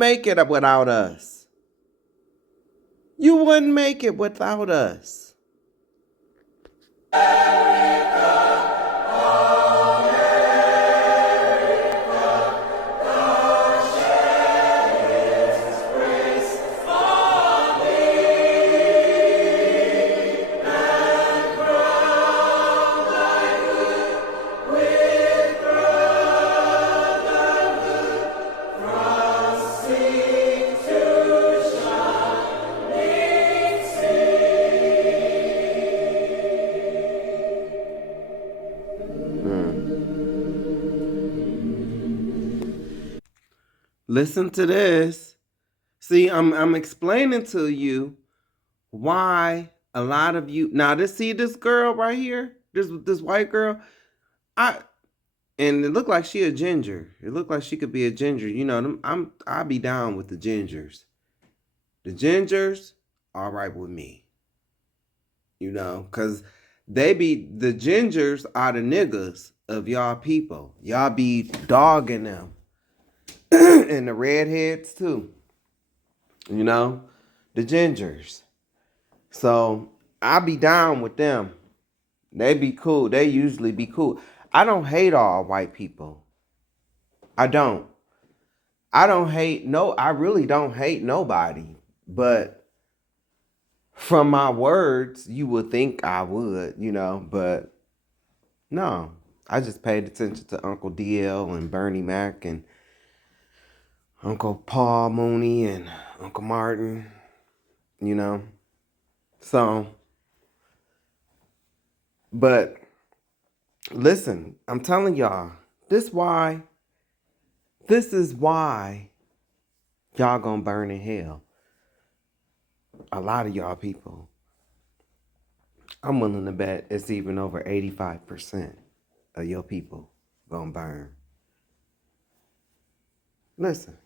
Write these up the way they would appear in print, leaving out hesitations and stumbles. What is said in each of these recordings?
Make it without us. You wouldn't make it without us. Listen to this. See, I'm explaining to you why a lot of you now this girl right here, this white girl, and it looked like she a ginger. It looked like she could be a ginger. You know, I'll be down with the gingers. The gingers, all right with me. You know, cause the gingers are the niggas of y'all people. Y'all be dogging them. And the redheads too. You know, the gingers. So I be down with them. They be cool. They usually be cool. I don't hate all white people. I don't. I really don't hate nobody. But from my words, you would think I would, you know, but no. I just paid attention to Uncle DL and Bernie Mac and Uncle Paul Mooney and Uncle Martin, you know. So, but listen, I'm telling y'all, this is why y'all gonna burn in hell. A lot of y'all people. I'm willing to bet it's even over 85% of your people gonna burn. Listen.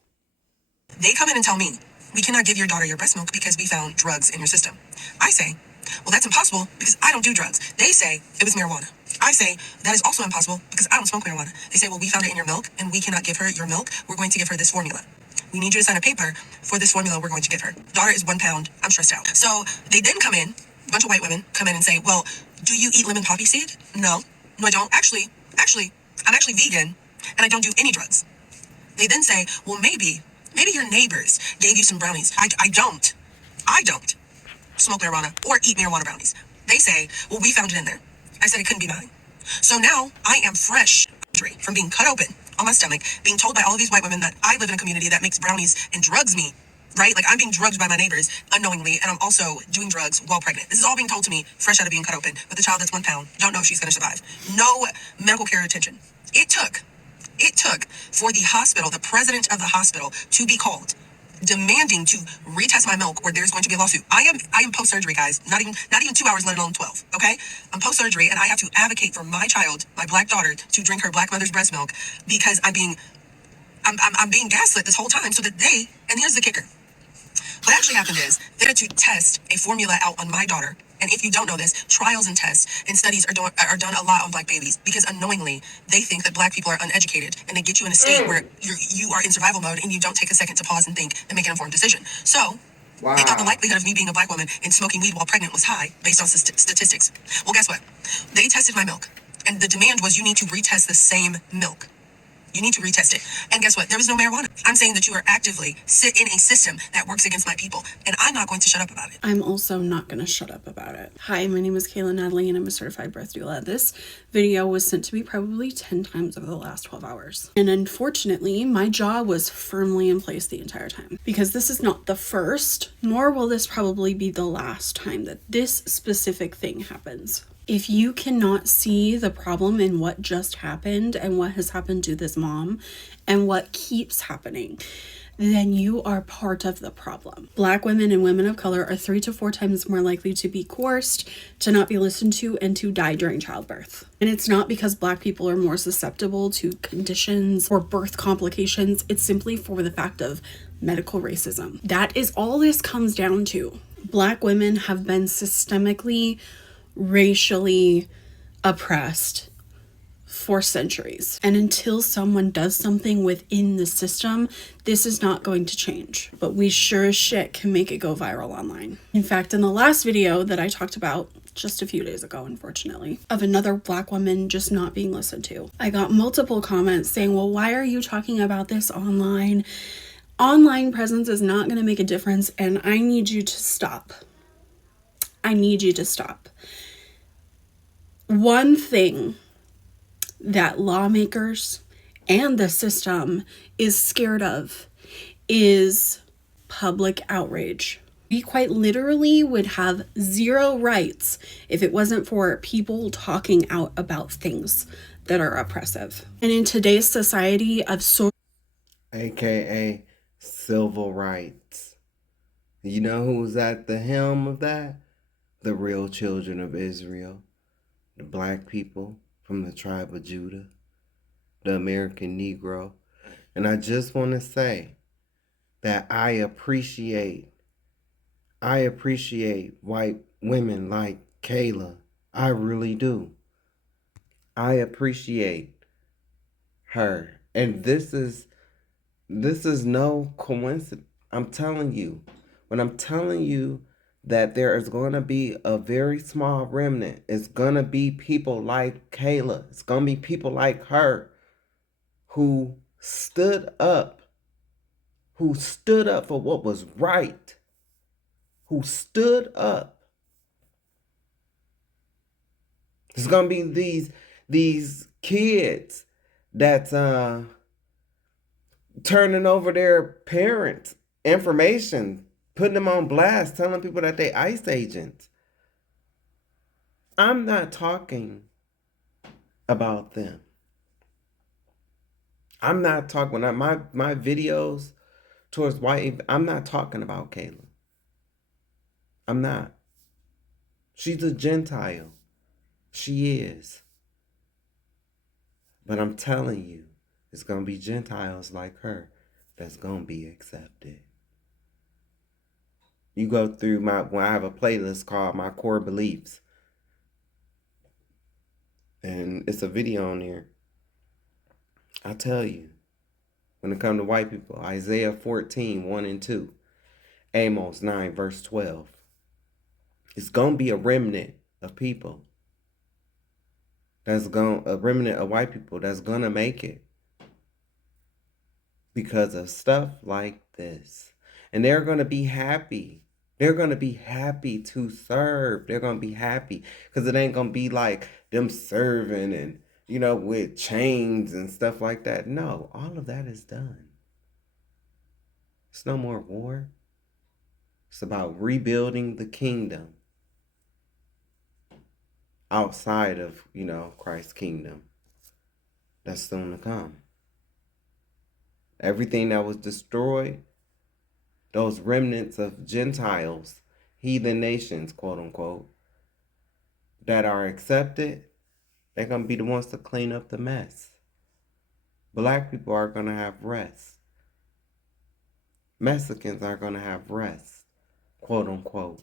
They come in and tell me, we cannot give your daughter your breast milk because we found drugs in your system. I say, well, that's impossible because I don't do drugs. They say it was marijuana. I say that is also impossible because I don't smoke marijuana. They say, well, we found it in your milk and we cannot give her your milk. We're going to give her this formula. We need you to sign a paper for this formula we're going to give her. Daughter is 1 pound. I'm stressed out. So they then come in, a bunch of white women come in and say, well, do you eat lemon poppy seed? No, I don't. Actually, I'm actually vegan and I don't do any drugs. They then say, well, maybe your neighbors gave you some brownies. I don't smoke marijuana or eat marijuana brownies. They say, well, we found it in there. I said it couldn't be mine. So now I am fresh from being cut open on my stomach, being told by all of these white women that I live in a community that makes brownies and drugs me, right? Like I'm being drugged by my neighbors unknowingly, and I'm also doing drugs while pregnant. This is all being told to me fresh out of being cut open with a child that's 1 pound. Don't know if she's going to survive. No medical care attention. It took for the hospital, the president of the hospital, to be called, demanding to retest my milk, or there's going to be a lawsuit. I am post-surgery, guys. Not even 2 hours, let alone 12. Okay, I'm post-surgery, and I have to advocate for my child, my black daughter, to drink her black mother's breast milk because I'm being gaslit this whole time. So that and here's the kicker. What actually happened is they had to test a formula out on my daughter. And if you don't know this, trials and tests and studies are done a lot on black babies because unknowingly they think that black people are uneducated and they get you in a state where you are in survival mode and you don't take a second to pause and think and make an informed decision. So They thought the likelihood of me being a black woman and smoking weed while pregnant was high based on statistics. Well, guess what? They tested my milk and the demand was you need to retest the same milk. You need to retest it. And guess what? There was no marijuana. I'm saying that you are actively sit in a system that works against my people. And I'm not going to shut up about it. I'm also not going to shut up about it. Hi, my name is Kayla Natalie and I'm a certified birth doula. This video was sent to me probably 10 times over the last 12 hours. And unfortunately, my jaw was firmly in place the entire time. Because this is not the first, nor will this probably be the last time that this specific thing happens. If you cannot see the problem in what just happened and what has happened to this mom and what keeps happening, then you are part of the problem. Black women and women of color are 3 to 4 times more likely to be coerced, to not be listened to, and to die during childbirth. And it's not because Black people are more susceptible to conditions or birth complications. It's simply for the fact of medical racism. That is all this comes down to. Black women have been systemically racially oppressed for centuries. And until someone does something within the system, this is not going to change. But we sure as shit can make it go viral online. In fact, in the last video that I talked about just a few days ago, unfortunately, of another Black woman just not being listened to, I got multiple comments saying, well, why are you talking about this online? Online presence is not going to make a difference, and I need you to stop. I need you to stop. One thing that lawmakers and the system is scared of is public outrage. We quite literally would have zero rights if it wasn't for people talking out about things that are oppressive. And in today's society of AKA civil rights. You know who's at the helm of that? The real children of Israel, the Black people from the tribe of Judah, the American Negro. And I just want to say that I appreciate white women like Kayla. I really do. I appreciate her. And this is no coincidence. I'm telling you, when I'm telling you that there is going to be a very small remnant, it's going to be people like Kayla. It's going to be people like her who stood up for what was right, who stood up. There's going to be these kids that's turning over their parents' information, putting them on blast, telling people that they ICE agents. I'm not talking about them. I'm not talking, when my videos towards white, I'm not talking about Kayla. I'm not. She's a Gentile. She is. But I'm telling you, it's going to be Gentiles like her that's going to be accepted. You go through when I have a playlist called My Core Beliefs. And it's a video on there. I tell you, when it comes to white people, Isaiah 14, 1 and 2, Amos 9, verse 12. It's going to be a remnant of people. A remnant of white people that's going to make it. Because of stuff like this. And they're going to be happy. They're going to be happy to serve. They're going to be happy. Because it ain't going to be like them serving and, with chains and stuff like that. No, all of that is done. It's no more war. It's about rebuilding the kingdom outside of, Christ's kingdom that's soon to come. Everything that was destroyed, those remnants of Gentiles, heathen nations, quote unquote, that are accepted, they're going to be the ones to clean up the mess. Black people are going to have rest. Mexicans are going to have rest, quote unquote.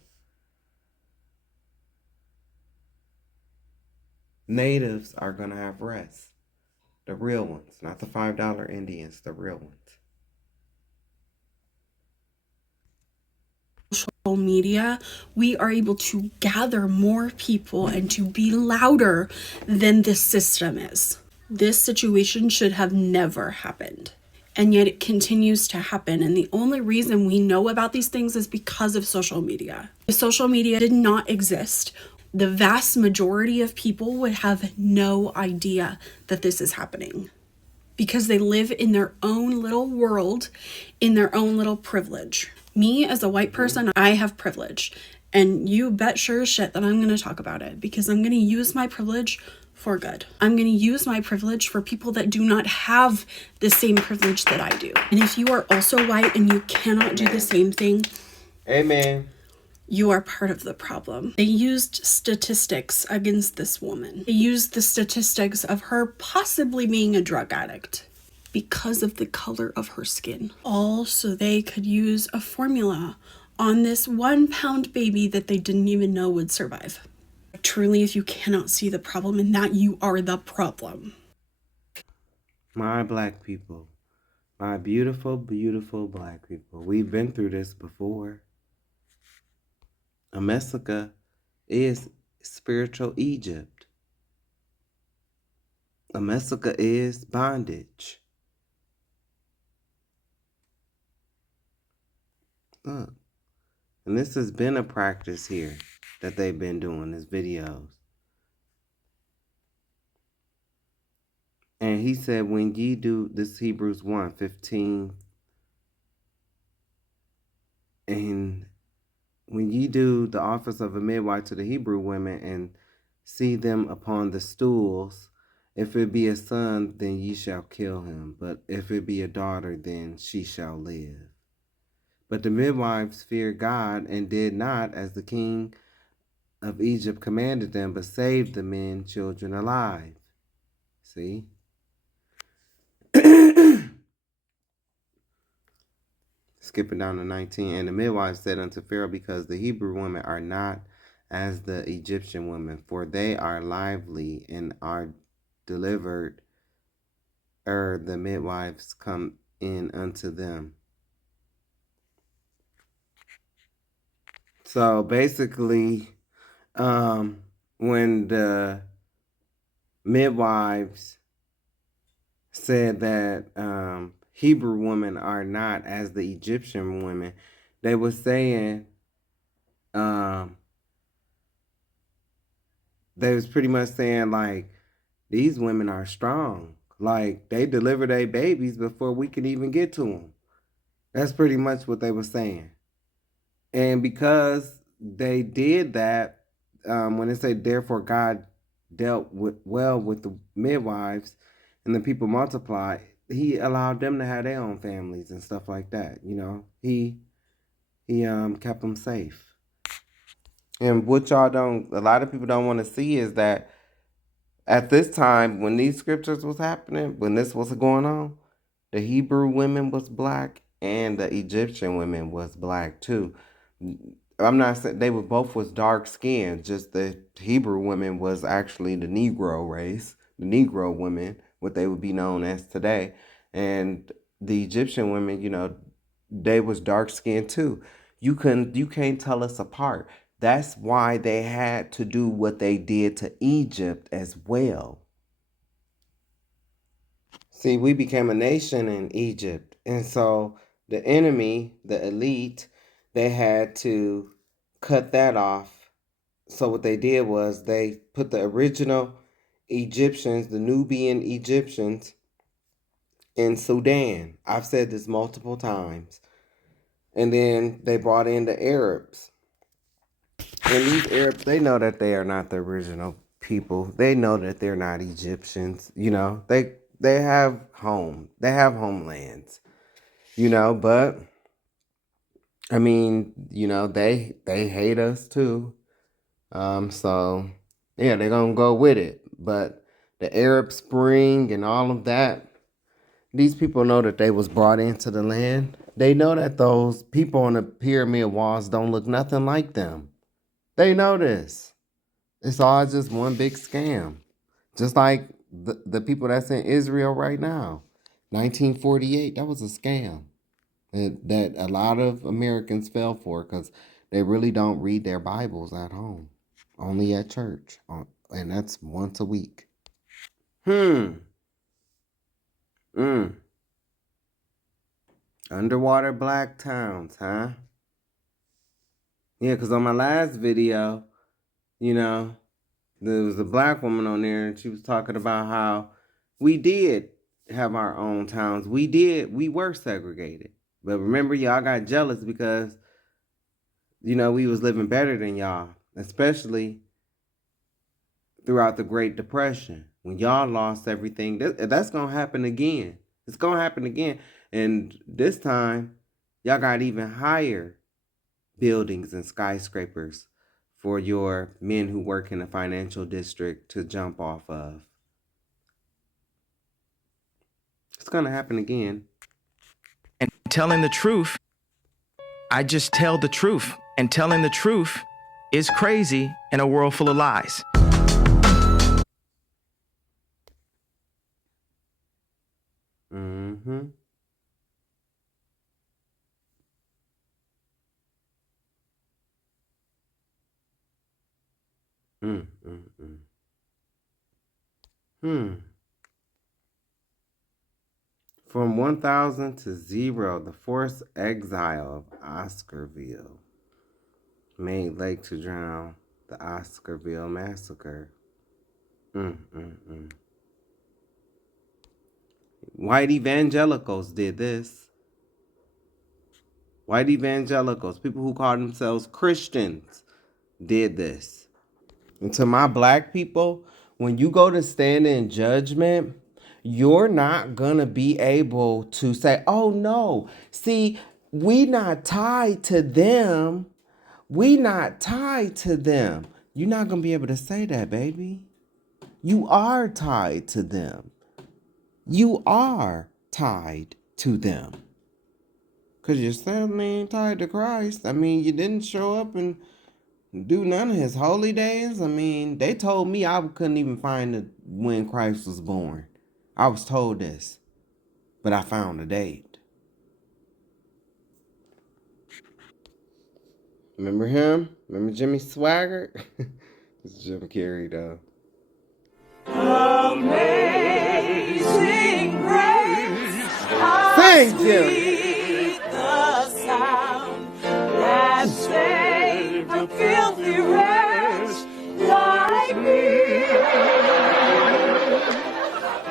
Natives are going to have rest. The real ones, not the $5 Indians, the real ones. Social media, we are able to gather more people and to be louder than this system is. This situation should have never happened. And yet it continues to happen. And the only reason we know about these things is because of social media. If social media did not exist, the vast majority of people would have no idea that this is happening. Because they live in their own little world, in their own little privilege. Me, as a white person, I have privilege. And you bet sure as shit that I'm going to talk about it. Because I'm going to use my privilege for good. I'm going to use my privilege for people that do not have the same privilege that I do. And if you are also white and you cannot do the same thing, amen, you are part of the problem. They used statistics against this woman. They used the statistics of her possibly being a drug addict because of the color of her skin. All so they could use a formula on this 1-pound baby that they didn't even know would survive. truly, if you cannot see the problem in that, you are the problem. My black people, my beautiful, beautiful black people, we've been through this before. America is spiritual Egypt. America is bondage. Look, and this has been a practice here that they've been doing, these videos. And he said, when ye do this, Hebrews 1:15, and when ye do the office of a midwife to the Hebrew women and see them upon the stools, if it be a son, then ye shall kill him. But if it be a daughter, then she shall live. But the midwives feared God and did not as the king of Egypt commanded them, but saved the men children alive. See? Skipping down to 19. And the midwives said unto Pharaoh, because the Hebrew women are not as the Egyptian women, for they are lively and are delivered ere the midwives come in unto them. So basically, when the midwives said that Hebrew women are not as the Egyptian women, they were saying they was pretty much saying like, these women are strong. Like, they deliver their babies before we can even get to them. That's pretty much what they were saying. And because they did that, when they say, therefore God dealt well with the midwives and the people multiplied, he allowed them to have their own families and stuff like that. You know, he kept them safe. And what a lot of people don't want to see is that at this time, when these scriptures was happening, when this was going on, the Hebrew women was black and the Egyptian women was black too. I'm not saying they were both was dark skinned, just the Hebrew women was actually the Negro race, the Negro women, what they would be known as today. And the Egyptian women, you know, they was dark skinned too. You can't tell us apart. That's why they had to do what they did to Egypt as well. See, we became a nation in Egypt. And so the enemy, the elite, they had to cut that off. So what they did was they put the original Egyptians, the Nubian Egyptians, in Sudan. I've said this multiple times. And then they brought in the Arabs. And these Arabs, they know that they are not the original people. They know that they're not Egyptians. You know, they have homelands. You know, but I mean, you know, they hate us too. So yeah, they're gonna go with it. But the Arab Spring and all of that, these people know that they was brought into the land. They know that those people on the pyramid walls don't look nothing like them. They know this. It's all just one big scam. Just like the people that's in Israel right now. 1948, that was a scam that a lot of Americans fell for because they really don't read their Bibles at home, only at church, and that's once a week. Mm. Underwater black towns, huh? Yeah, because on my last video, you know, there was a black woman on there and she was talking about how we did have our own towns. We were segregated. But remember, y'all got jealous because, you know, we was living better than y'all, especially throughout the Great Depression. When y'all lost everything, that's going to happen again. It's going to happen again. And this time, y'all got even higher buildings and skyscrapers for your men who work in the financial district to jump off of. It's going to happen again. And telling the truth, I just tell the truth. And telling the truth is crazy in a world full of lies. Mm-hmm. From 1,000 to 0, the forced exile of Oscarville. Made lake to drown, the Oscarville massacre. White evangelicals did this. White evangelicals, people who call themselves Christians, did this. And to my black people, when you go to stand in judgment, you're not gonna be able to say, oh no, see, we not tied to them. We not tied to them. You're not gonna be able to say that, baby. You are tied to them. You are tied to them. Because you're certainly ain't tied to Christ. I mean, you didn't show up and do none of his holy days. I mean, they told me I couldn't even find when Christ was born. I was told this, but I found a date. Remember him? Remember Jimmy Swaggart? It's Jim Carrey, though. Amazing grace, Sing, how Jim. sweet the sound that saved a filthy wretch like me.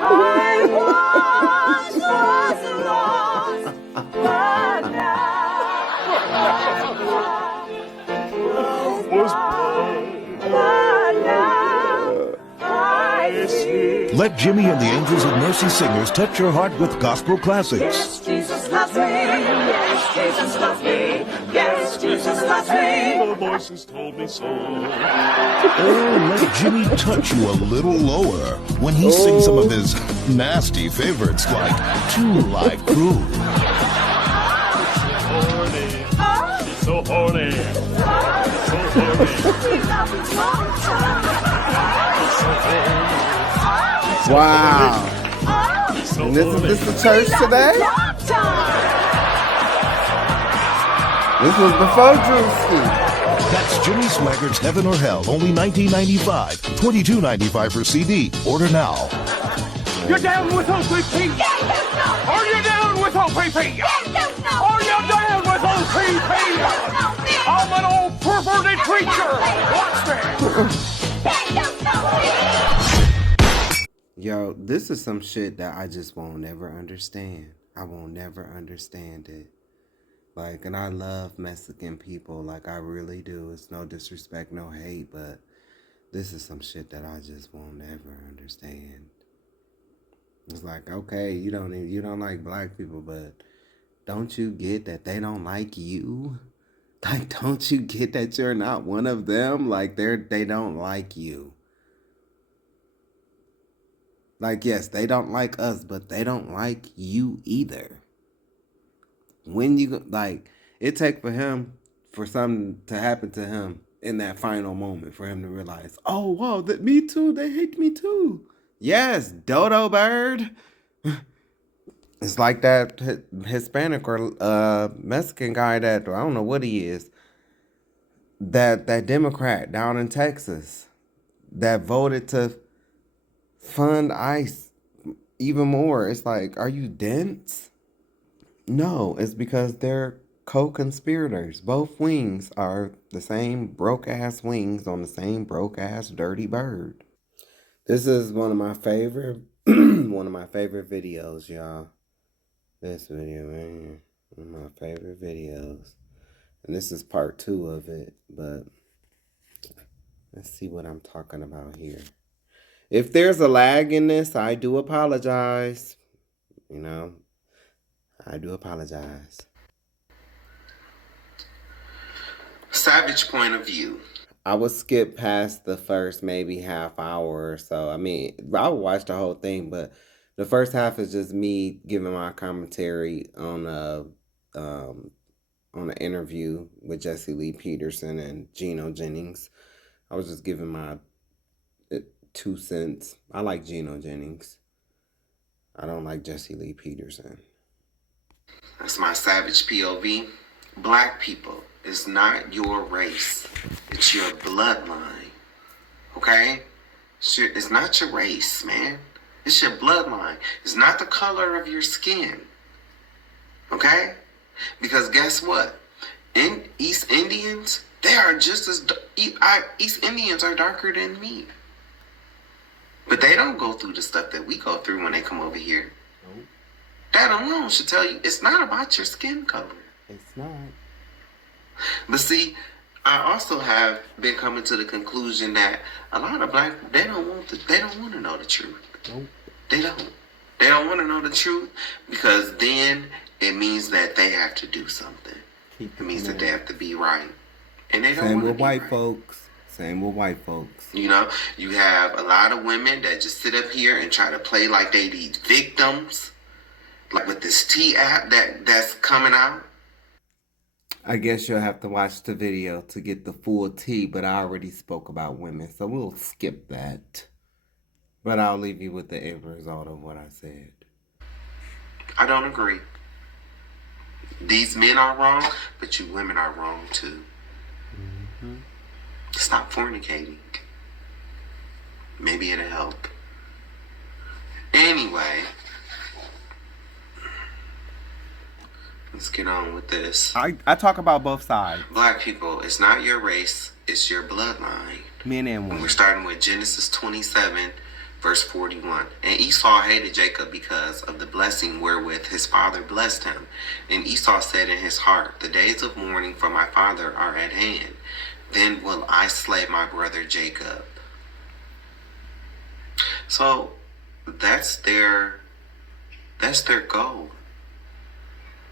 I once was lost, but now was blind, but now I see. Let Jimmy and the Angels of Mercy Singers touch your heart with gospel classics. Yes, Jesus loves me. Yes, Jesus loves me. Yes, Jesus loves me. The voices told me so. Or let Jimmy touch you a little lower when he sings some of his nasty favorites like Two Live Crew. She's so horny. She's so horny. Wow. And this is the church today? This was before Drewski. That's Jimmy Swaggart's Heaven or Hell, only $19.95, $22.95 for CD. Order now. You're down with OPP? Are you down with OPP? Are you down with OPP? I'm an old perverted creature. Watch me. Yo, this is some shit that I just won't never understand. I won't never understand it. Like, and I love Mexican people, like I really do. It's no disrespect, no hate, but this is some shit that I just won't never understand. It's like, okay, you don't like black people, but don't you get that they don't like you? Like, don't you get that you're not one of them? Like, they don't like you. Like, yes, they don't like us, but they don't like you either. When you, like, it take for something to happen to him in that final moment for him to realize, oh, whoa, me too, they hate me too. Yes, dodo bird. It's like that Hispanic or Mexican guy that, I don't know what he is, that Democrat down in Texas that voted to fund ICE even more. It's like, are you dense? No, it's because they're co-conspirators. Both wings are the same broke-ass wings on the same broke-ass dirty bird. This is one of my favorite videos, y'all. This video, man, one of my favorite videos. And this is part 2 of it, but let's see what I'm talking about here. If there's a lag in this, I do apologize. You know, I do apologize. Savage point of view. I would skip past the first maybe half hour or so. I mean, I would watch the whole thing, but the first half is just me giving my commentary on on an interview with Jesse Lee Peterson and Geno Jennings. I was just giving my 2 cents. I like Geno Jennings. I don't like Jesse Lee Peterson. That's my savage POV. Black people, it's not your race. It's your bloodline. Okay? It's not your race, man. It's your bloodline. It's not the color of your skin. Okay? Because guess what? In East Indians, they are just as... East Indians are darker than me. But they don't go through the stuff that we go through when they come over here. Nope. That alone should tell you it's not about your skin color. It's not. But see, I also have been coming to the conclusion that a lot of black people, they don't want to know the truth. Nope. They don't. They don't want to know the truth because then it means that they have to do something. It means that they have to be right. And they don't want to be right. Same with white folks. Same with white folks. You know, you have a lot of women that just sit up here and try to play like they these victims. Like with this T app that's coming out. I guess you'll have to watch the video to get the full tea, but I already spoke about women, so we'll skip that. But I'll leave you with the end result of what I said. I don't agree. These men are wrong, but you women are wrong too. Mm-hmm. Stop fornicating. Maybe it'll help. Anyway, let's get on with this. I talk about both sides. Black people, it's not your race, it's your bloodline. Men and women. And we're starting with Genesis 27, verse 41. And Esau hated Jacob because of the blessing wherewith his father blessed him. And Esau said in his heart, the days of mourning for my father are at hand. Then will I slay my brother Jacob. So that's their goal.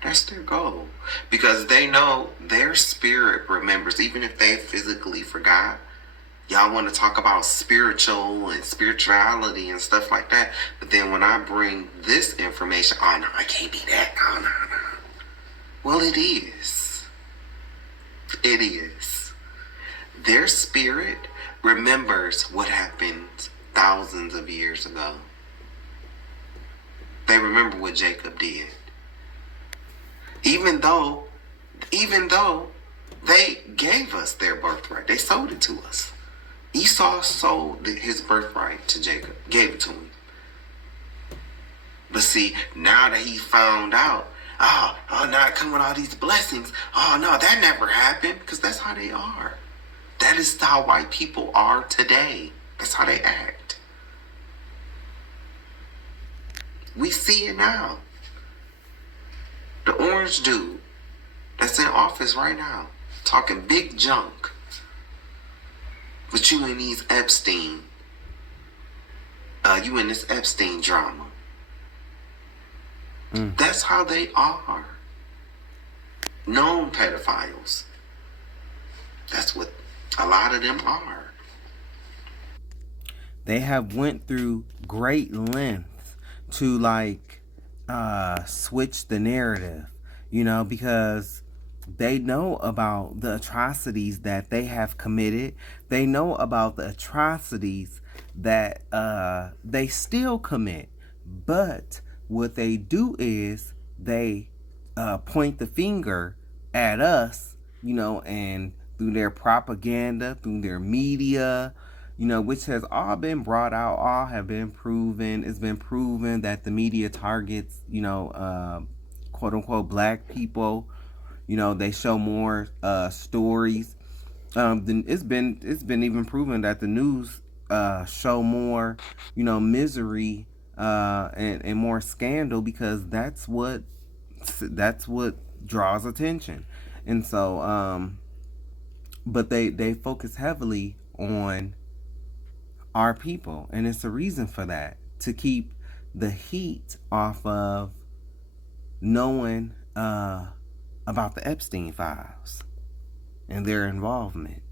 That's their goal. Because they know their spirit remembers, even if they physically forgot. Y'all want to talk about spiritual and spirituality and stuff like that. But then when I bring this information, oh no, I can't be that. Oh no. Well, it is. It is. Their spirit remembers what happened thousands of years ago. They remember what Jacob did. Even though they gave us their birthright. They sold it to us. Esau sold his birthright to Jacob. Gave it to him. But see, now that he found out, now it come with all these blessings. Oh no, that never happened. Because that's how they are. That is how white people are today. That's how they act. We see it now. The orange dude that's in office right now, talking big junk. But you in these Epstein. You in this Epstein drama. That's how they are. Known pedophiles. That's what a lot of them are. They have went through great lengths to switch the narrative, because they know about the atrocities that they have committed. They know about the atrocities that they still commit. But what they do is they point the finger at us, and through their propaganda, through their media, which has all been brought out, all have been proven. It's been proven that the media targets, quote unquote, black people. They show more stories. It's been even proven that the news show more, misery and more scandal, because that's what draws attention. And so, but they focus heavily on our people, and it's a reason for that, to keep the heat off of knowing about the Epstein files and their involvement.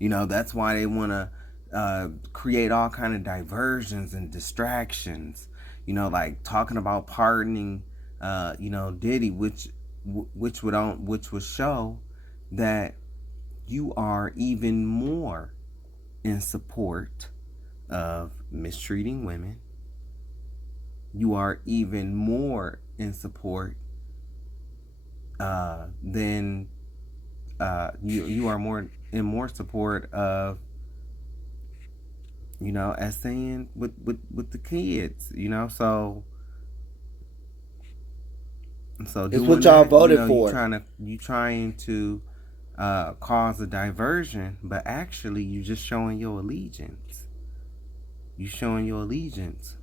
That's why they want to create all kind of diversions and distractions, like talking about pardoning Diddy, which which would show that you are even more in support of mistreating women. You are even more in support than you are more support of, as saying with the kids, so It's doing what y'all that, voted for. you trying to cause a diversion, but actually you just showing your allegiance. You showing your allegiance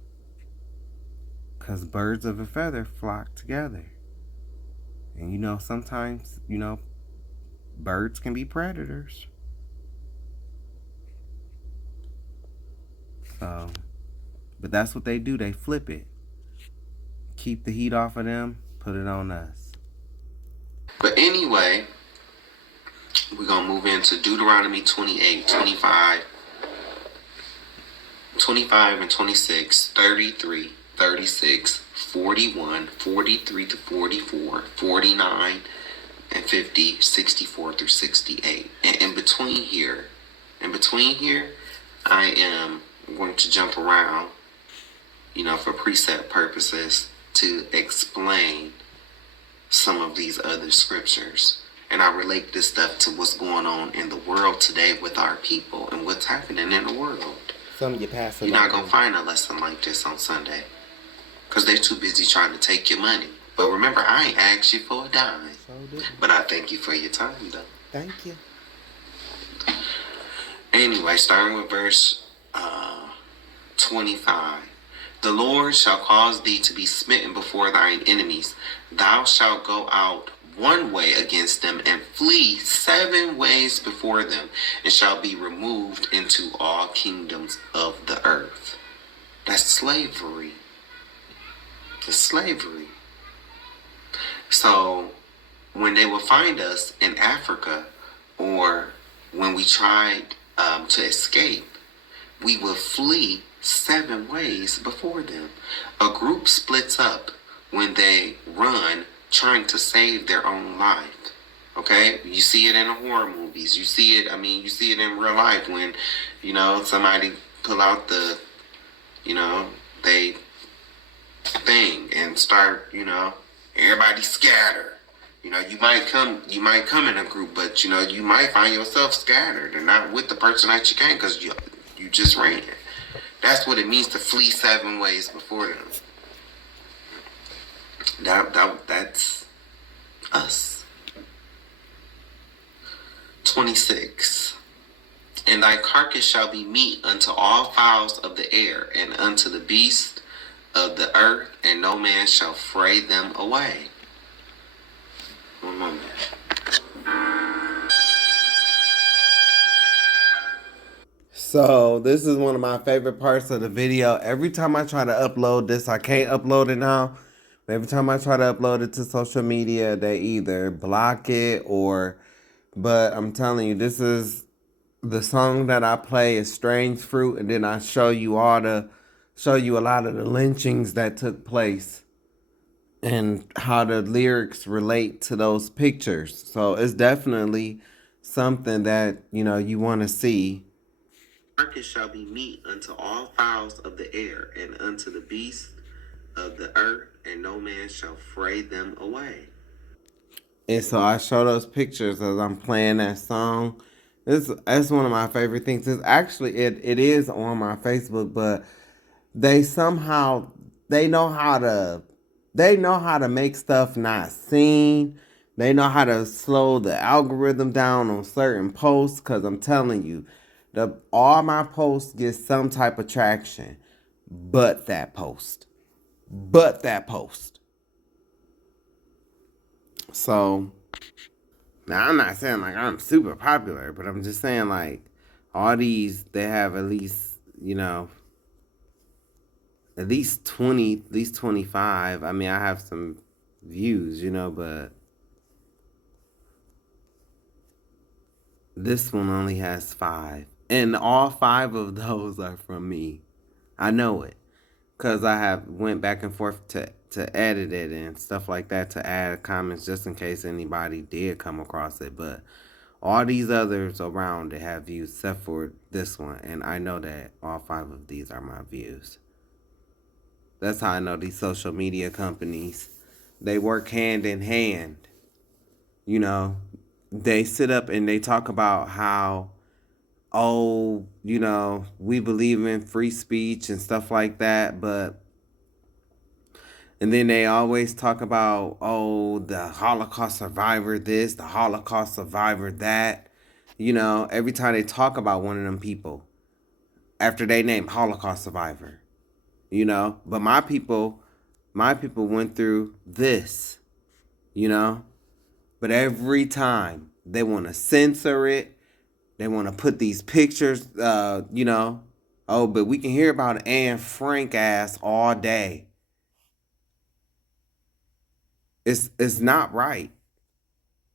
because birds of a feather flock together, and sometimes birds can be predators. So, but that's what they do. They flip it. Keep the heat off of them, put it on us. But anyway, we're going to move into Deuteronomy 28, 25 and 26, 33, 36, 41, 43 to 44, 49, and 50, 64 through 68. And in between here, I am going to jump around, for preset purposes, to explain some of these other scriptures. And I relate this stuff to what's going on in the world today with our people and what's happening in the world. Some of your pastors. You're not going to find a lesson like this on Sunday because they're too busy trying to take your money. But remember, I ain't asked you for a dime. But I thank you for your time, though. Thank you. Anyway, starting with verse 25. The Lord shall cause thee to be smitten before thine enemies. Thou shalt go out one way against them and flee 7 ways before them, and shall be removed into all kingdoms of the earth. That's slavery. It's slavery. So when they will find us in Africa, or when we tried to escape, we will flee 7 ways before them. A group splits up when they run trying to save their own life. Okay? You see it in the horror movies. You see it in real life when, somebody pull out the, they thing and start, everybody scatter. You might come in a group, but you might find yourself scattered and not with the person that you came because you just ran. That's what it means to flee 7 ways before them. That's us. 26. And thy carcass shall be meat unto all fowls of the air, and unto the beasts of the earth, and no man shall fray them away. One moment. So this is one of my favorite parts of the video. Every time I try to upload this, I can't upload it now. Every time I try to upload it to social media, they either block it but I'm telling you, this is the song that I play is Strange Fruit, and then I show you a lot of the lynchings that took place and how the lyrics relate to those pictures. So it's definitely something that, you want to see. Carcass shall be meat unto all fowls of the air, and unto the beasts of the earth, and no man shall fray them away. And so I show those pictures as I'm playing that song. That's one of my favorite things. It's actually it is on my Facebook, but they know how to make stuff not seen. They know how to slow the algorithm down on certain posts, because I'm telling you, all my posts get some type of traction, but that post. So now I'm not saying like I'm super popular, but I'm just saying like all these, they have at least 20, at least 25. I mean, I have some views, but this one only has 5. And all 5 of those are from me. I know it, because I have went back and forth to edit it and stuff like that, to add comments just in case anybody did come across it. But all these others around it have views except for this one, and I know that all 5 of these are my views. That's how I know these social media companies, they work hand in hand. You know, they sit up and they talk about how, oh, you know, we believe in free speech and stuff like that, and then they always talk about, oh, the Holocaust survivor this, the Holocaust survivor that. You know, every time they talk about one of them people, after they name Holocaust survivor, you know. But my people went through this, you know. But every time they want to censor it, they want to put these pictures, you know. Oh, but we can hear about Anne Frank ass all day. It's not right.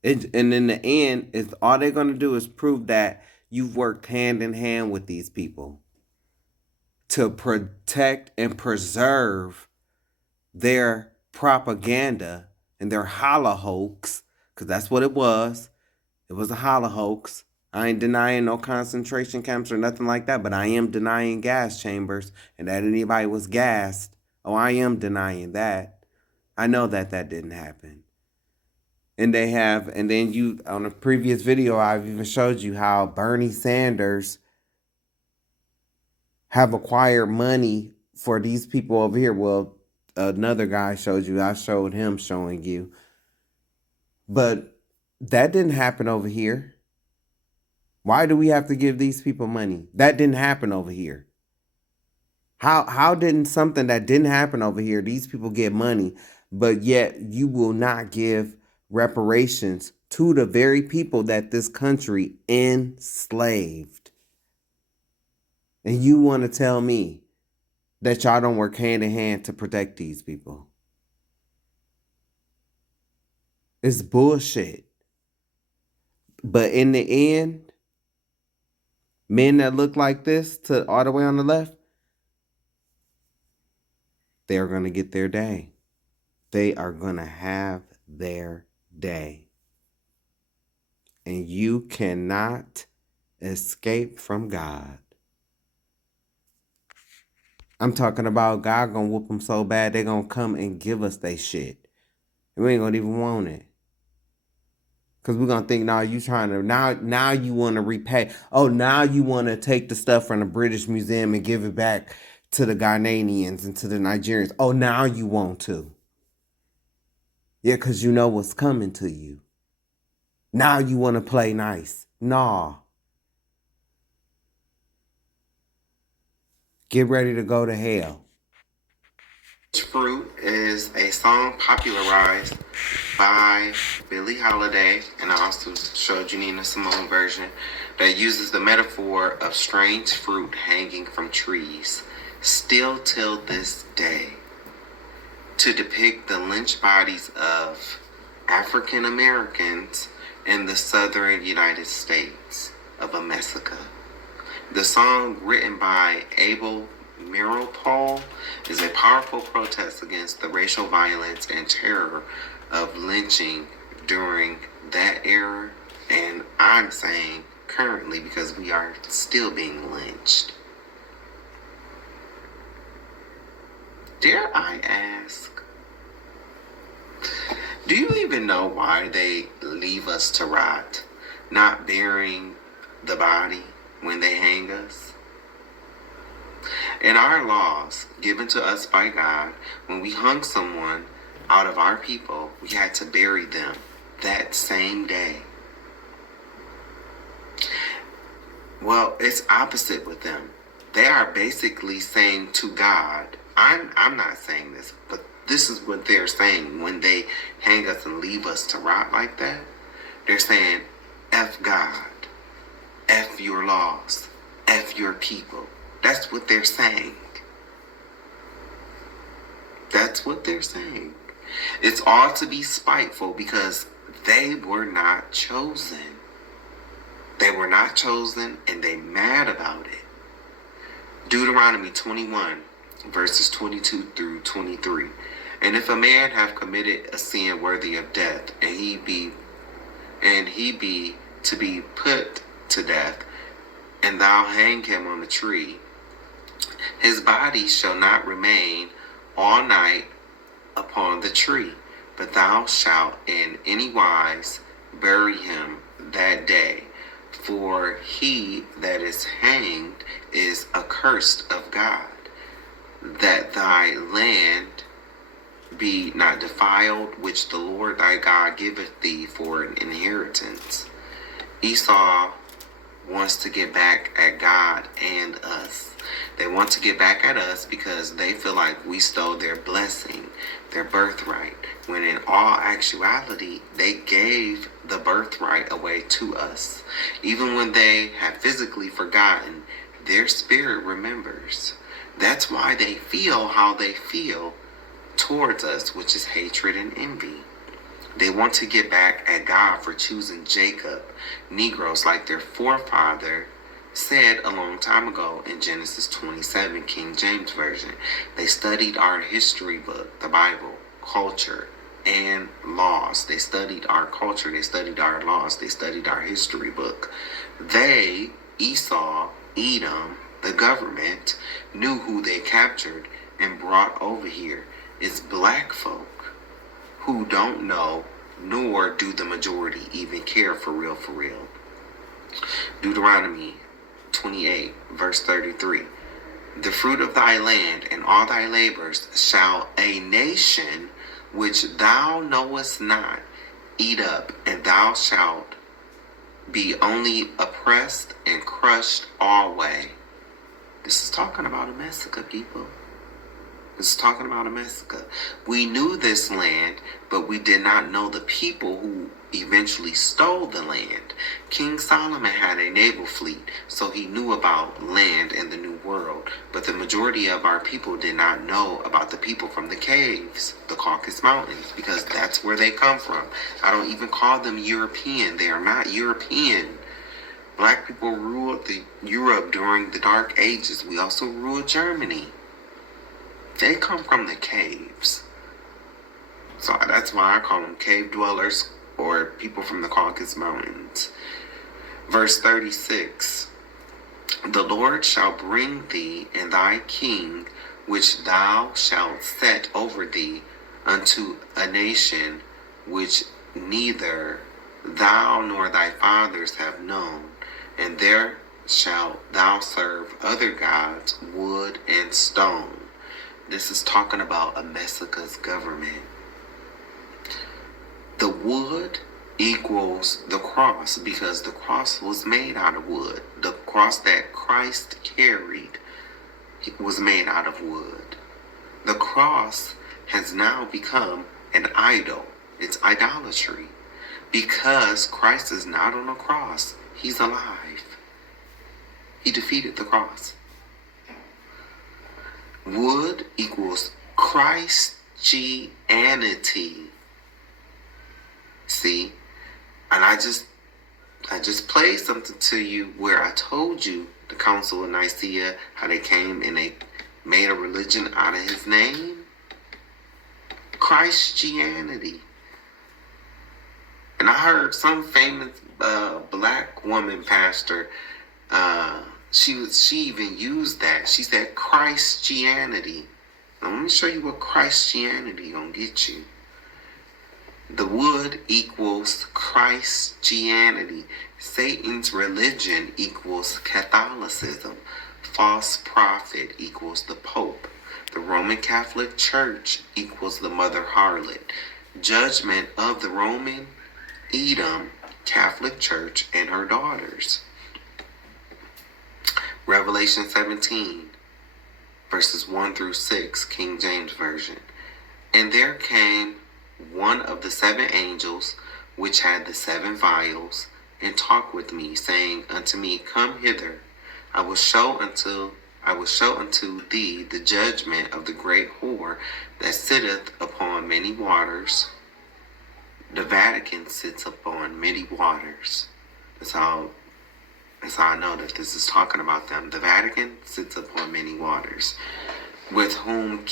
And in the end, it's all they're going to do is prove that you've worked hand in hand with these people to protect and preserve their propaganda and their hollow hoax, because that's what it was. It was a hollow hoax. I ain't denying no concentration camps or nothing like that, but I am denying gas chambers and that anybody was gassed. Oh, I am denying that. I know that didn't happen. And then you, on a previous video, I've even showed you how Bernie Sanders have acquired money for these people over here. Well, another guy showed you, I showed him showing you. But that didn't happen over here. Why do we have to give these people money? That didn't happen over here. How didn't something that didn't happen over here, these people get money, but yet you will not give reparations to the very people that this country enslaved? And you want to tell me that y'all don't work hand in hand to protect these people? It's bullshit. But in the end, men that look like this, to all the way on the left, they're going to get their day. They are going to have their day. And you cannot escape from God. I'm talking about God gonna whoop them so bad they gonna come and give us they shit. And we ain't gonna even want it. Cause we're gonna think, now you trying to, now you wanna repay. Oh, now you wanna take the stuff from the British Museum and give it back to the Ghanaians and to the Nigerians. Oh, now you want to. Yeah, cause you know what's coming to you. Now you wanna play nice. Nah. Get ready to go to hell. Fruit is a song popularized by Billie Holiday, and I also showed you Nina Simone version, that uses the metaphor of strange fruit hanging from trees, still till this day, to depict the lynched bodies of African Americans in the southern United States of America. The song, written by Abel Meeropol, is a powerful protest against the racial violence and terror of lynching during that era, and I'm saying currently, because we are still being lynched. Dare I ask, do you even know why they leave us to rot, not burying the body when they hang us? In our laws given to us by God, when we hung someone out of our people, we had to bury them that same day. Well, it's opposite with them. They are basically saying to God, I'm not saying this, but this is what they're saying when they hang us and leave us to rot like that. They're saying, F God, F your laws, F your people. That's what they're saying. That's what they're saying. It's all to be spiteful because they were not chosen. They were not chosen and they mad about it. Deuteronomy 21, verses 22 through 23. And if a man have committed a sin worthy of death, and he be to be put to death, and thou hang him on a tree, his body shall not remain all night upon the tree, but thou shalt in any wise bury him that day. For he that is hanged is accursed of God, that thy land be not defiled, which the Lord thy God giveth thee for an inheritance. Esau wants to get back at God and us. They want to get back at us because they feel like we stole their blessing, their birthright, when in all actuality, they gave the birthright away to us. Even when they have physically forgotten, their spirit remembers. That's why they feel how they feel towards us, which is hatred and envy. They want to get back at God for choosing Jacob, Negroes, like their forefather said a long time ago in Genesis 27, King James Version. They studied our history book, the Bible, culture, and laws. They studied our culture, they studied our laws, they studied our history book. They, Esau, Edom, the government, knew who they captured and brought over here. It's black folk who don't know, nor do the majority even care for real, for real. Deuteronomy 28, verse 33. The fruit of thy land and all thy labors shall a nation which thou knowest not eat up, and thou shalt be only oppressed and crushed alway. This is talking about a massacre, people. This is talking about a massacre. We knew this land, but we did not know the people who eventually stole the land. King Solomon had a naval fleet, so he knew about land and the New World. But the majority of our people did not know about the people from the caves, the Caucasus Mountains, because that's where they come from. I don't even call them European. They are not European. Black people ruled Europe during the Dark Ages. We also ruled Germany. They come from the caves. So that's why I call them cave dwellers or people from the Caucasus Mountains. Verse 36. The Lord shall bring thee and thy king, which thou shalt set over thee, unto a nation which neither thou nor thy fathers have known, and there shalt thou serve other gods, wood and stone. This is talking about America's government. The wood equals the cross because the cross was made out of wood. The cross that Christ carried was made out of wood. The cross has now become an idol. It's idolatry because Christ is not on the cross. He's alive. He defeated the cross. Wood equals Christianity. See? And I just played something to you where I told you the Council of Nicaea, how they came and they made a religion out of his name. Christianity. And I heard some famous black woman pastor, she even used that. She said Christianity. Now let me show you what Christianity gonna get you. The wood equals Christianity. Satan's religion equals Catholicism. False prophet equals the Pope. The Roman Catholic Church equals the mother harlot. Judgment of the Roman Edom Catholic Church and her daughters. Revelation 17, verses 1 through 6, King James Version. And there came one of the seven angels, which had the seven vials, and talked with me, saying unto me, Come hither, I will show unto thee the judgment of the great whore that sitteth upon many waters. The Vatican sits upon many waters. That's how I know that this is talking about them. The Vatican sits upon many waters. with whom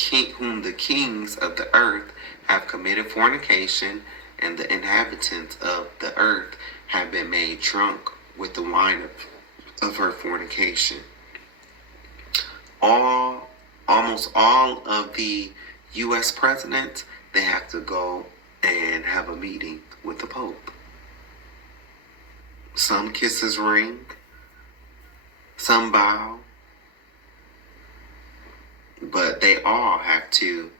the kings of the earth have committed fornication, and the inhabitants of the earth have been made drunk with the wine of her fornication. Almost all of the U.S. presidents, they have to go and have a meeting with the Pope. Some kiss his ring, some bow, but they all have to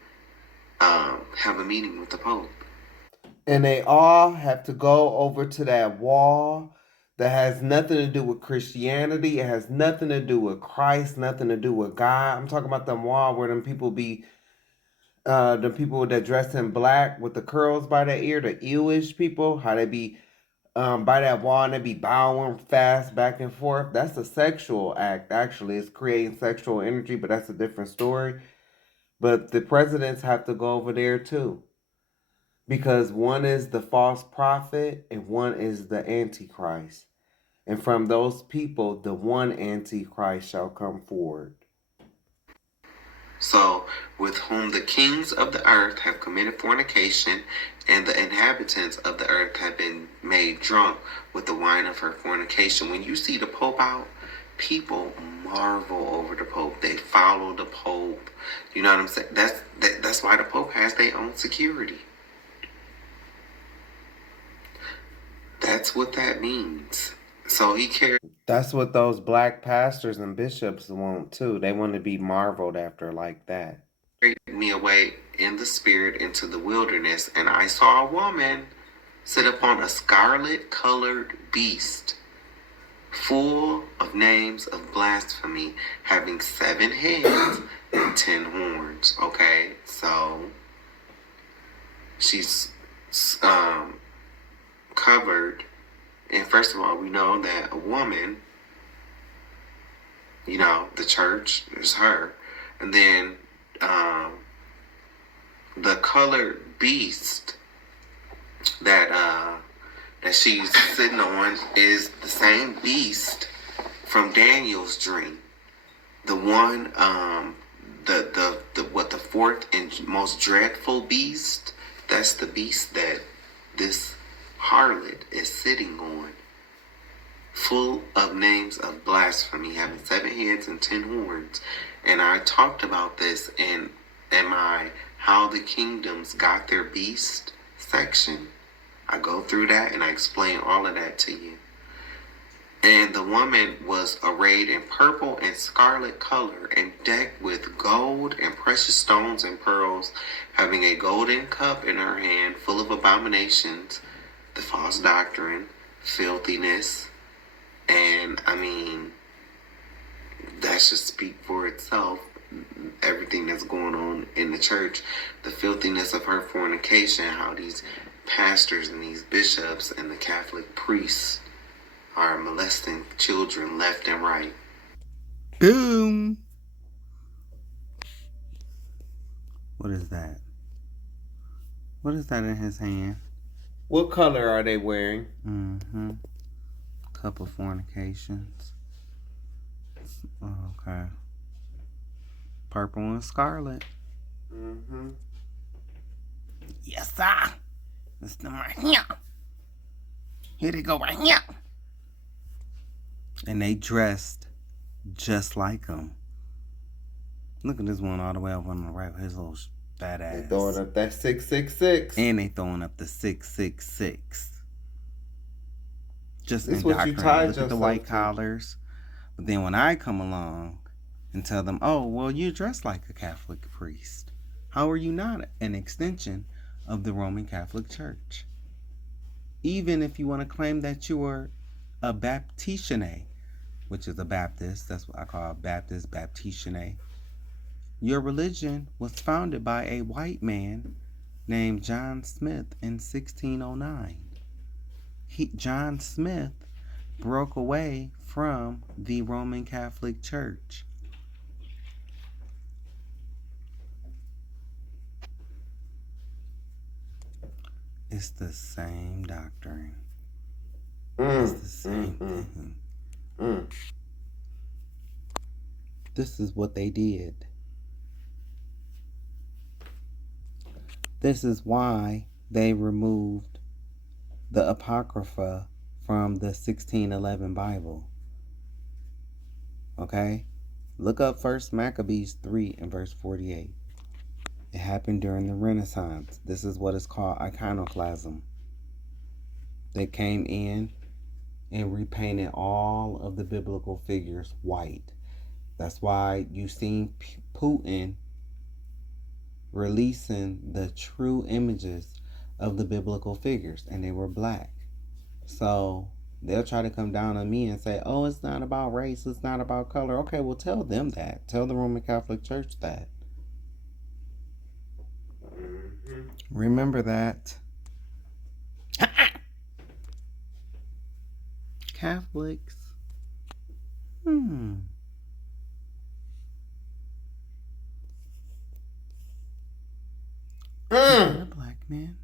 have a meeting with the Pope. And they all have to go over to that wall that has nothing to do with Christianity. It has nothing to do with Christ, nothing to do with God. I'm talking about them wall where them people be, the people that dress in black with the curls by their ear, the ewish people, how they be by that wall and they be bowing fast back and forth. That's a sexual act, actually. It's creating sexual energy, but that's a different story. But the presidents have to go over there too. Because one is the false prophet and one is the antichrist. And from those people, the one antichrist shall come forward. So, with whom the kings of the earth have committed fornication, and the inhabitants of the earth have been made drunk with the wine of her fornication. When you see the Pope out, people marvel over the Pope. They follow the Pope. You know what I'm saying? That's why the Pope has their own security. That's what that means. So he cares. That's what those black pastors and bishops want too. They want to be marveled after like that. Carried me away in the spirit into the wilderness, and I saw a woman sit upon a scarlet-colored beast, full of names of blasphemy, having 7 heads and 10 horns. Okay, so she's covered. And first of all, we know that a woman, you know, the church is her. And then the colored beast that she's sitting on is the same beast from Daniel's dream. The one, the fourth and most dreadful beast, that's the beast that this harlot is sitting on, full of names of blasphemy, having 7 heads and 10 horns. And I talked about this in my How the Kingdoms Got Their Beast section. I go through that and I explain all of that to you. And the woman was arrayed in purple and scarlet color, and decked with gold and precious stones and pearls, having a golden cup in her hand full of abominations, the false doctrine, filthiness, and I mean, that should speak for itself. Everything that's going on in the church, the filthiness of her fornication, how these pastors and these bishops and the Catholic priests are molesting children left and right. Boom! What is that? What is that in his hand? What color are they wearing? Couple fornications. Okay. Purple and scarlet. Yes, sir. It's them right here. Here they go right here. And they dressed just like them. Look at this one all the way up on the right with his little fat ass. They throwing up that 666. And they throwing up the 666. Just indoctrinated. Look at the white collars. But then when I come along and tell them, oh, well, you're dressed like a Catholic priest. How are you not an extension of the Roman Catholic Church? Even if you want to claim that you are a Baptiste, which is a Baptist, that's what I call a Baptist, Baptiste. Your religion was founded by a white man named John Smith in 1609. John Smith broke away from the Roman Catholic Church. It's the same doctrine. It's the same thing. This is what they did. This is why they removed the Apocrypha from the 1611 Bible. Okay? Look up 1 Maccabees 3 and verse 48. It happened during the Renaissance. This is what is called iconoclasm. They came in and repainted all of the biblical figures white. That's why you seen Putin releasing the true images of the biblical figures, and they were black. So they'll try to come down on me and say, oh, it's not about race, it's not about color. Okay, well, tell them that. Tell the Roman Catholic Church that. Remember that. Catholics. A black man.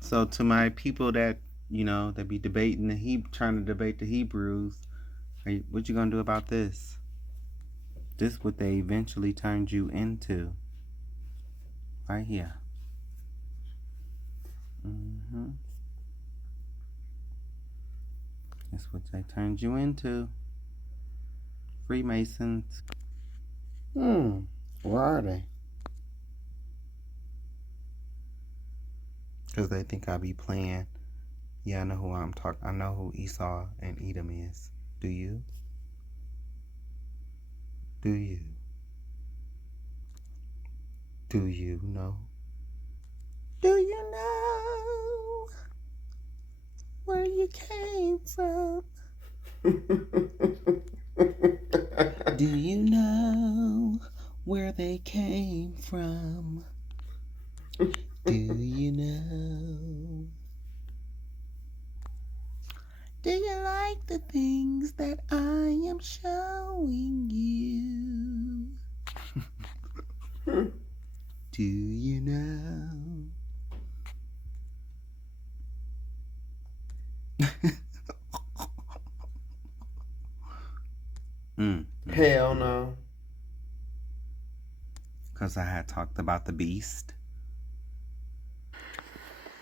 So to my people that, that be debating trying to debate the Hebrews, what you gonna do about this? This is what they eventually turned you into. Right here. That's what they turned you into. Freemasons. Where are they? Because they think I be playing. Yeah, I know who I'm talking. I know who Esau and Edom is. Do you? Do you? Do you know? Do you know where you came from? Do you know where they came from? Do you know? Do you like the things that I am showing you? Do you know? Hell no. Because I had talked about the beast.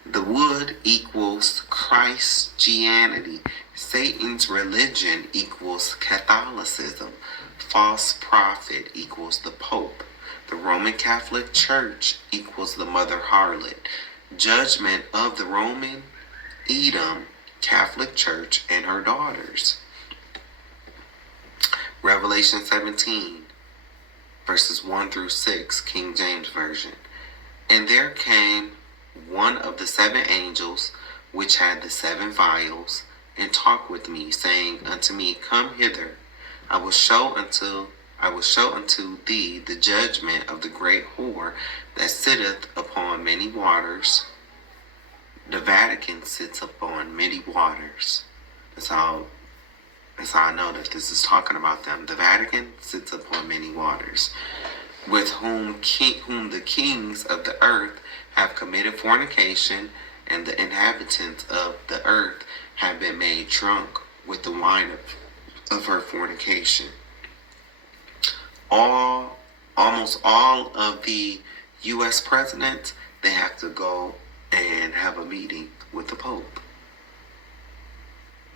The wood equals Christianity. Satan's religion equals Catholicism. False prophet equals the Pope. The Roman Catholic Church equals the mother harlot. Judgment of the Roman Edom Catholic Church and her daughters. Revelation 17, verses 1 through 6, King James Version. And there came one of the seven angels, which had the seven vials, and talked with me, saying unto me, Come hither, I will show unto thee the judgment of the great whore that sitteth upon many waters. The Vatican sits upon many waters. That's how I know that this is talking about them. The Vatican sits upon many waters, with whom the kings of the earth have committed fornication, and the inhabitants of the earth have been made drunk with the wine of her fornication. Almost all of the U.S. presidents, they have to go and have a meeting with the Pope.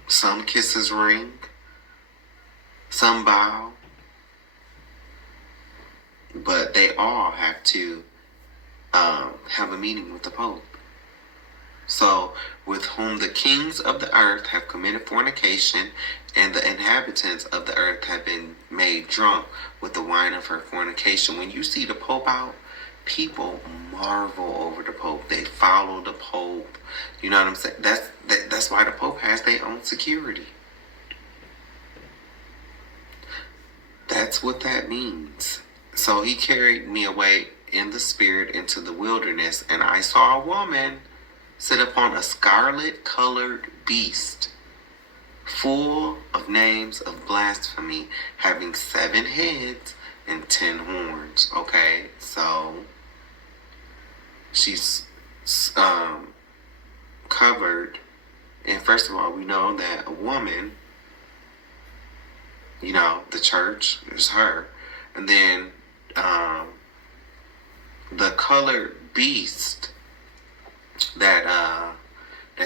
Some kiss his ring, some bow, but they all have to have a meeting with the Pope. So, with whom the kings of the earth have committed fornication, and the inhabitants of the earth have been made drunk with the wine of her fornication. When you see the Pope out, people marvel over the Pope. They follow the Pope. You know what I'm saying? That's why the Pope has their own security. That's what that means. So he carried me away in the spirit into the wilderness, and I saw a woman sit upon a scarlet-colored beast, full of names of blasphemy, having 7 heads and 10 horns. Okay, so she's covered. And first of all, we know that a woman, the church is her. And then the colored beast that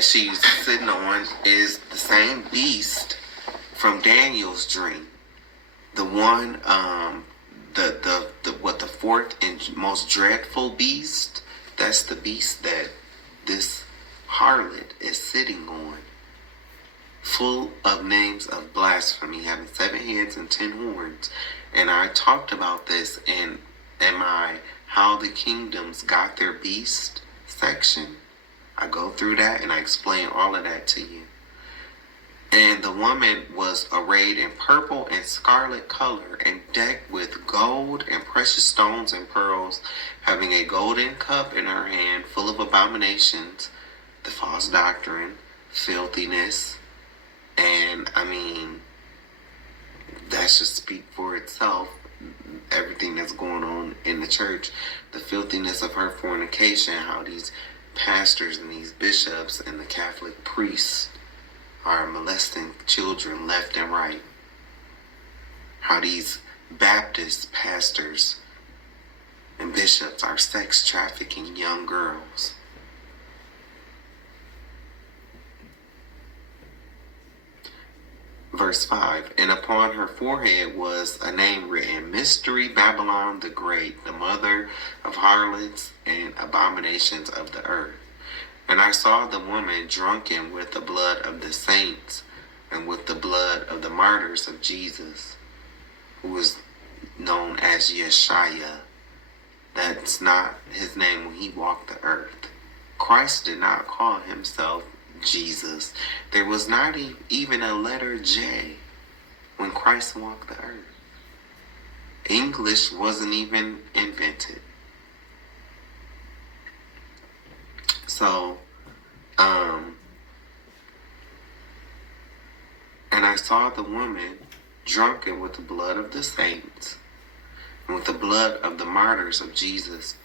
she's sitting on is the same beast from Daniel's dream. The one, the fourth and most dreadful beast, that's the beast that this harlot is sitting on, full of names of blasphemy, having 7 heads and 10 horns. And I talked about this in my How the Kingdoms Got Their Beast section. I go through that and I explain all of that to you. And the woman was arrayed in purple and scarlet color and decked with gold and precious stones and pearls, having a golden cup in her hand full of abominations, the false doctrine, filthiness, and I mean, that should speak for itself. Everything that's going on in the church, the filthiness of her fornication, how these pastors and these bishops and the Catholic priests are molesting children left and right. How these Baptist pastors and bishops are sex trafficking young girls. Verse 5, and upon her forehead was a name written, Mystery Babylon the Great, the mother of harlots and abominations of the earth. And I saw the woman drunken with the blood of the saints and with the blood of the martyrs of Jesus, who was known as Yeshua. That's not his name when he walked the earth. Christ did not call himself Jesus. There was not even a letter J when Christ walked the earth. English wasn't even invented. So, and I saw the woman drunken with the blood of the saints and with the blood of the martyrs of Jesus.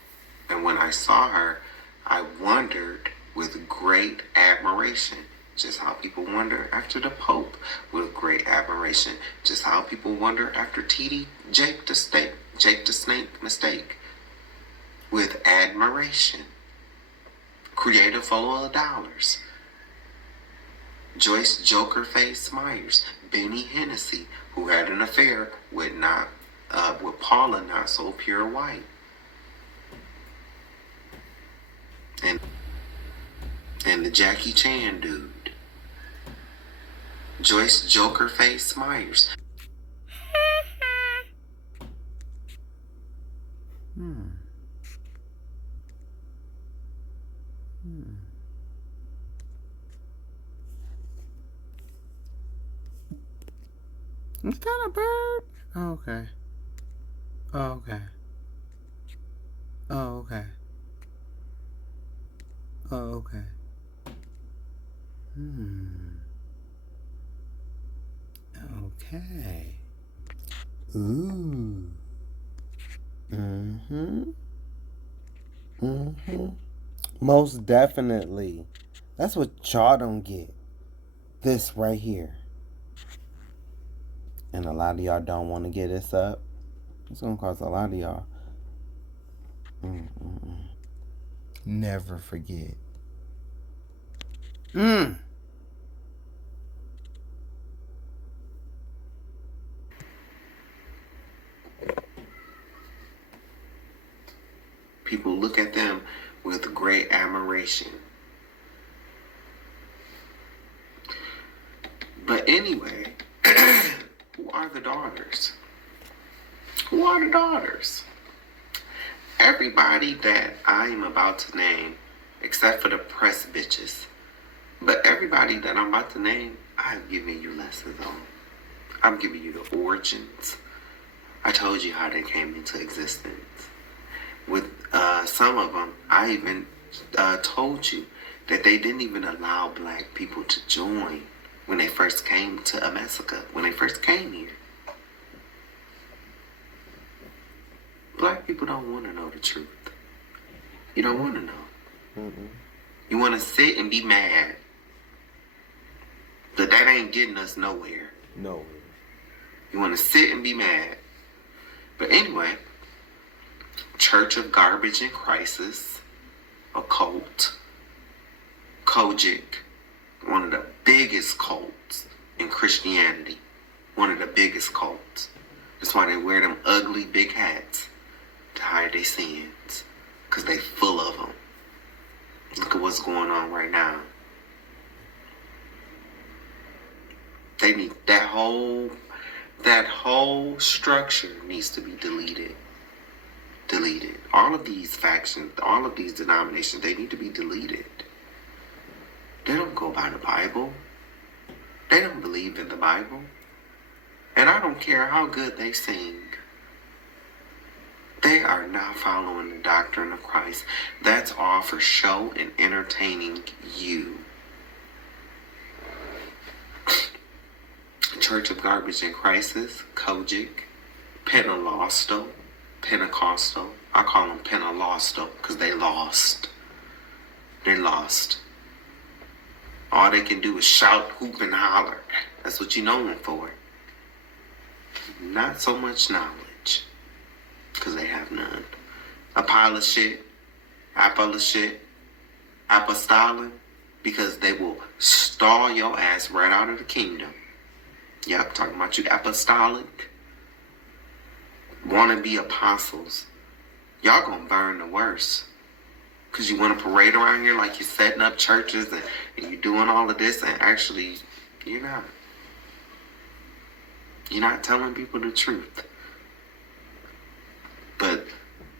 And when I saw her, I wondered with great admiration, just how people wonder after the Pope with great admiration, just how people wonder after Jake the Snake mistake with admiration. Creator full of dollars. Joyce Joker Face Myers, Benny Hennessy, who had an affair with Paula, not so pure white, and the Jackie Chan dude, Joyce Joker Face Myers. Is that a bird? Oh, okay. Oh, okay. Oh, okay. Oh, okay. Okay. Ooh. Most definitely. That's what y'all don't get. This right here. And a lot of y'all don't want to get this up. It's going to cause a lot of y'all. Never forget. People look at them with great admiration. But anyway, who are the daughters? Who are the daughters? Everybody that I am about to name, except for the press bitches, but everybody that I'm about to name, I've given you lessons on. I'm giving you the origins. I told you how they came into existence. With some of them, I even told you that they didn't even allow black people to join when they first came to America, when they first came here. Black people don't want to know the truth. You don't want to know. You want to sit and be mad. But that ain't getting us nowhere. No. You want to sit and be mad. But anyway, Church of Garbage in Crisis, a cult, Kojic, one of the biggest cults in Christianity, one of the biggest cults. That's why they wear them ugly big hats to hide their sins, because they full of them. Look at what's going on right now. They need that whole structure needs to be deleted. All of these factions, all of these denominations, they need to be deleted. They don't go by the Bible. They don't believe in the Bible. And I don't care how good they sing. They are not following the doctrine of Christ. That's all for show and entertaining you. Church of Garbage in Crisis, Kojic, Pentecostal. I call them Pentecostal because they lost. They lost. All they can do is shout, hoop, and holler. That's what you know them for. Not so much knowledge, because they have none. A pile of shit, apostolic, because they will stall your ass right out of the kingdom. Yep, talking about you apostolic, wanna be apostles. Y'all gonna burn the worst. Because you want to parade around here like you're setting up churches and you're doing all of this, and actually, you're not. You're not telling people the truth. But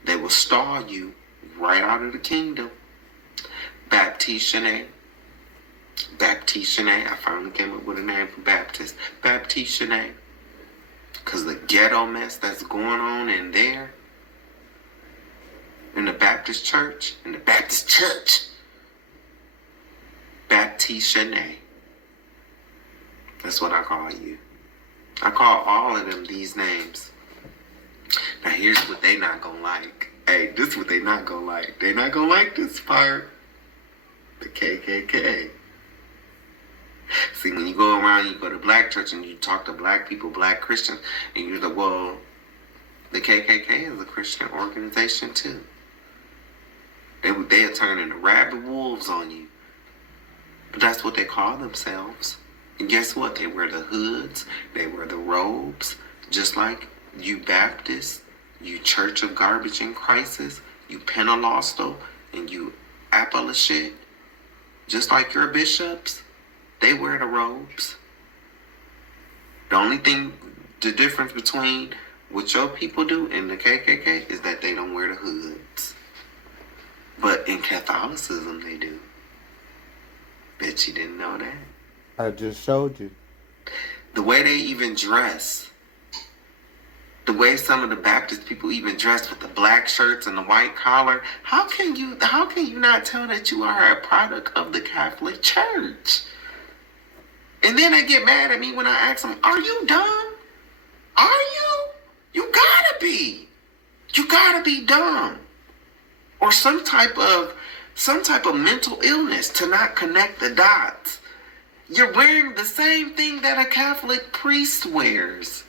they will stall you right out of the kingdom. Baptiste, I finally came up with a name for Baptist. Baptiste, because the ghetto mess that's going on in there, in the Baptist church, Baptiste, that's what I call you. I call all of them these names. Now here's what they not gonna like. Hey, this is what they not gonna like. They not gonna like this part. The KKK. See, when you go around, you go to black church and you talk to black people, black Christians, and you're like, well, the KKK is a Christian organization too. They'll turn into rabid wolves on you. But that's what they call themselves. And guess what? They wear the hoods. They wear the robes. Just like you Baptists, you Church of Garbage in Crisis, you Pentecostal, and you Apostolic. Just like your bishops, they wear the robes. The difference between what your people do and the KKK is that they don't wear the hoods. But in Catholicism, they do. Bet you didn't know that. I just showed you. The way they even dress. The way some of the Baptist people even dress with the black shirts and the white collar. How can you not tell that you are a product of the Catholic Church? And then they get mad at me when I ask them, are you dumb? Are you? You gotta be. You gotta be dumb. Or some type of mental illness to not connect the dots. You're wearing the same thing that a Catholic priest wears.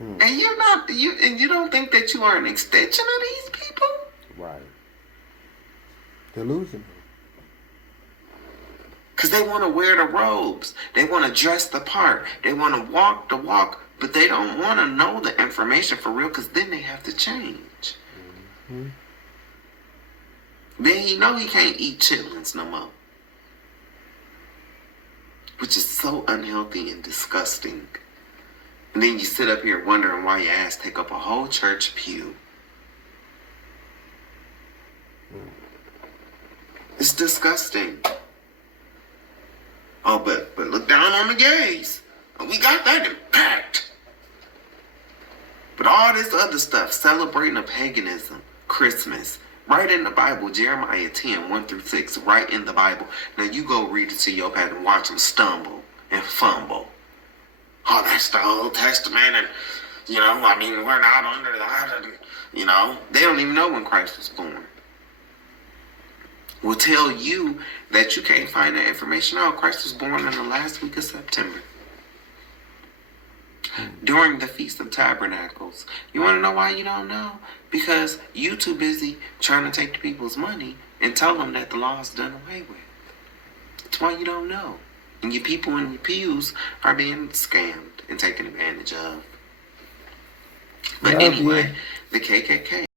And you don't think that you are an extension of these people? Right. Delusional. Because they want to wear the robes. They want to dress the part. They want to walk the walk. But they don't want to know the information for real, because then they have to change. Mm-hmm. Then he know he can't eat chitlins no more. Which is so unhealthy and disgusting. And then you sit up here wondering why your ass take up a whole church pew. It's disgusting. Oh, but look down on the gays. We got that impact. But all this other stuff, celebrating of paganism, Christmas, right in the Bible, Jeremiah 10, 1-6, right in the Bible. Now you go read it to your pad and watch them stumble and fumble. Oh, that's the Old Testament, and, we're not under that, and, they don't even know when Christ was born. Will tell you that you can't find that information out. Christ was born in the last week of September. during the Feast of Tabernacles. You want to know why you don't know? Because you too busy trying to take the people's money and tell them that the law's done away with. That's why you don't know. And your people in your pews are being scammed and taken advantage of. But anyway, the KKK